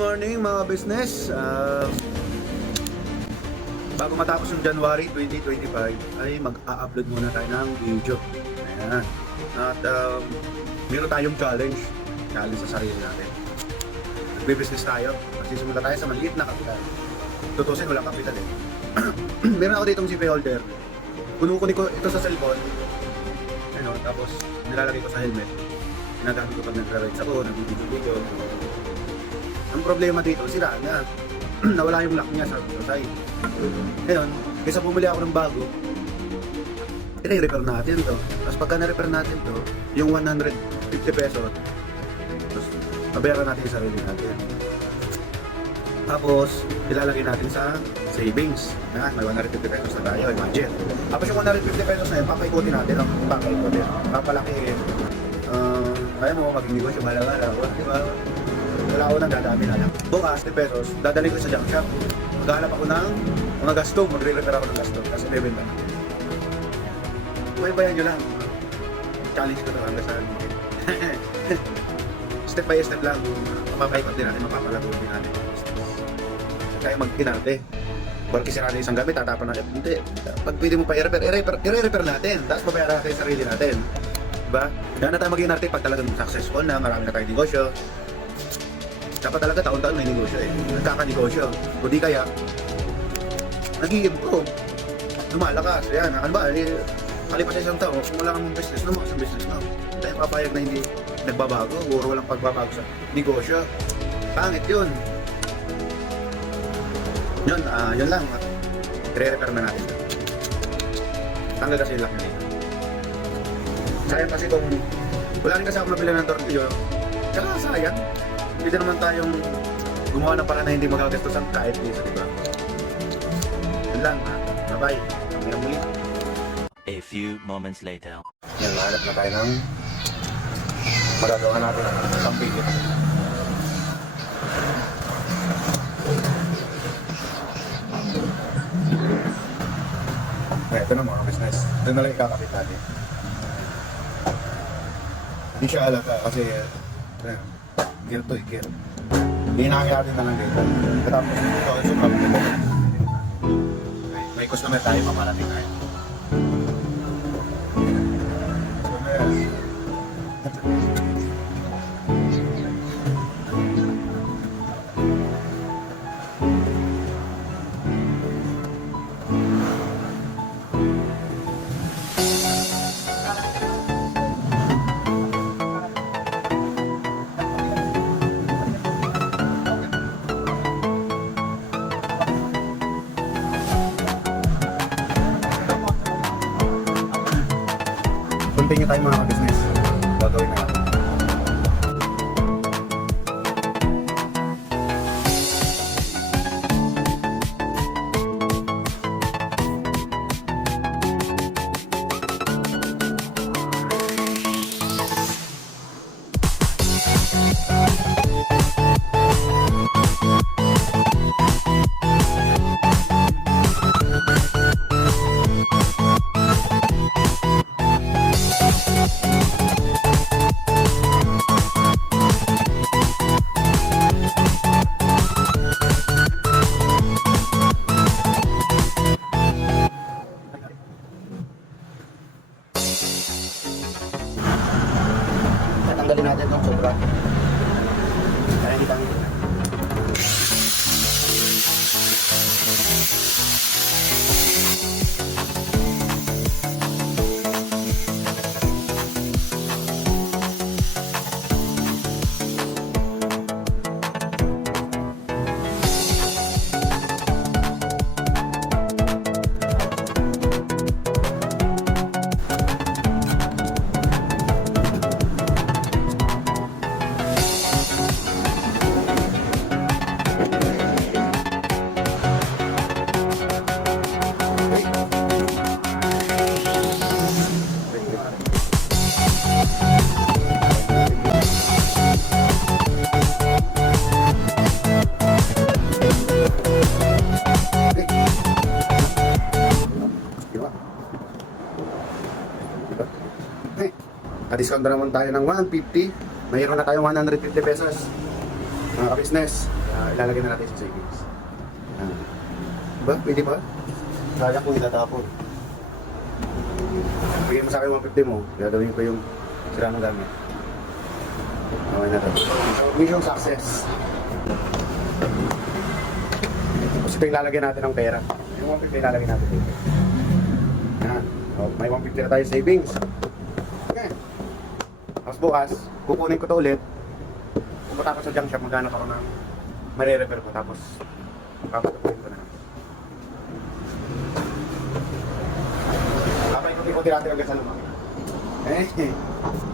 morning mga business. Ah, bago matapos yung January 2025 ay mag-a-upload muna tayo ng video. Ayan. At um, meron tayong challenge. Challenge sa sarili natin. Nagbe-business tayo. Magsisimula tayo sa maliit na kapital. Tutusin, walang kapital eh. meron ako ditong CP holder. Kunukunin ko ito sa cellphone. Ano, tapos nilalagay ko sa helmet. Ginagamit ko pag nagra-rides ako, nag-video-video. Ang problema dito, sira na. Nawala yung lock niya sa, side. Ngayon, kaysa bumili ako ng bago, i-repair natin to. Tapos pagka na-repair natin to, yung 150 pesos, tapos mabayaran natin yung sarili natin. Tapos, ilalagay natin sa savings. Yan, may 150 pesos na tayo, imagine. Tapos yung 150 pesos na yun, papaikutin natin, no? papaikutin. Papalakihin. Uh, kaya mo, maging negosyo, bala-bala. Di ba? Wala ako nang dadami na lang. Bukas, 10 pesos, dadalhin ko sa junk shop. Maghanap ako ng mga gasto, magre-repair ako ng gasto. Kasi. May bayan nyo lang. Challenge ko hanggang sa step by step lang. Mapapaikot din natin, mapapalago din natin. Kaya mag-inarte. Porque sira na isang gamit, tatapan natin. Hindi. Pag pwede mo pa i-repair, i-repair, i-repair natin. Tapos mabayaran natin sarili natin. Diba? Kaya na tayo mag-inarte pag talagang successful na, marami na tayong negosyo. Dapat talaga taon-taon may negosyo eh. Nagkakanegosyo. O di kaya, nag-i-improve. Lumalakas. Yan. Ano ba? Eh, kalipas sa isang taon, kung wala kang business, lumakas ang business mo. Tayo papayag na hindi nagbabago. Puro walang pagbabago sa negosyo. Pangit yun. Yun, ah, yun lang. I-repair na natin. Tanggal kasi yung lock na dito. Sayang kasi kung wala rin kasi ako mabili ng tornilyo, tsaka sayang. Hindi naman tayong gumawa ng paraan na hindi magagastosan kahit piso, di ba? Yun lang, ha? Bye-bye. Hanggang muli. A few moments later. Yan, mahanap na tayo ng magagawa natin ang pigit. Eh, ito na mga business. Ito na lang ikakapit natin. Hindi siya alaka kasi eh, gear to eh, gear. Hinahangin natin na lang dito. Tapos ito, ito, ito. May, customer tayo, mamarating tayo. Continue tayo mga business. Gagawin na natin. Tatanggalin natin itong sobra. Kaya hindi tayo. Na-discount na naman tayo ng 150. Mayroon na tayong 150 pesos. Mga business. Ah, ilalagay na natin sa savings. Ah. Diba? Pwede ba? Kaya kung itatapon. Bigyan mo sa akin 150 mo, gagawin ko yung sira ng gamit. Okay na to. So, mission success. Tapos ito yung lalagyan natin ng pera. Yung 150 ilalagay natin dito. Yan. O, may 150 na tayo savings. Tapos bukas, kukunin ko to ulit. Kung matapos sa junk shop, maghanap ako ng ko. Tapos, papatuloyin ko na. Papay ko natin hanggang sa lumaki. Eh,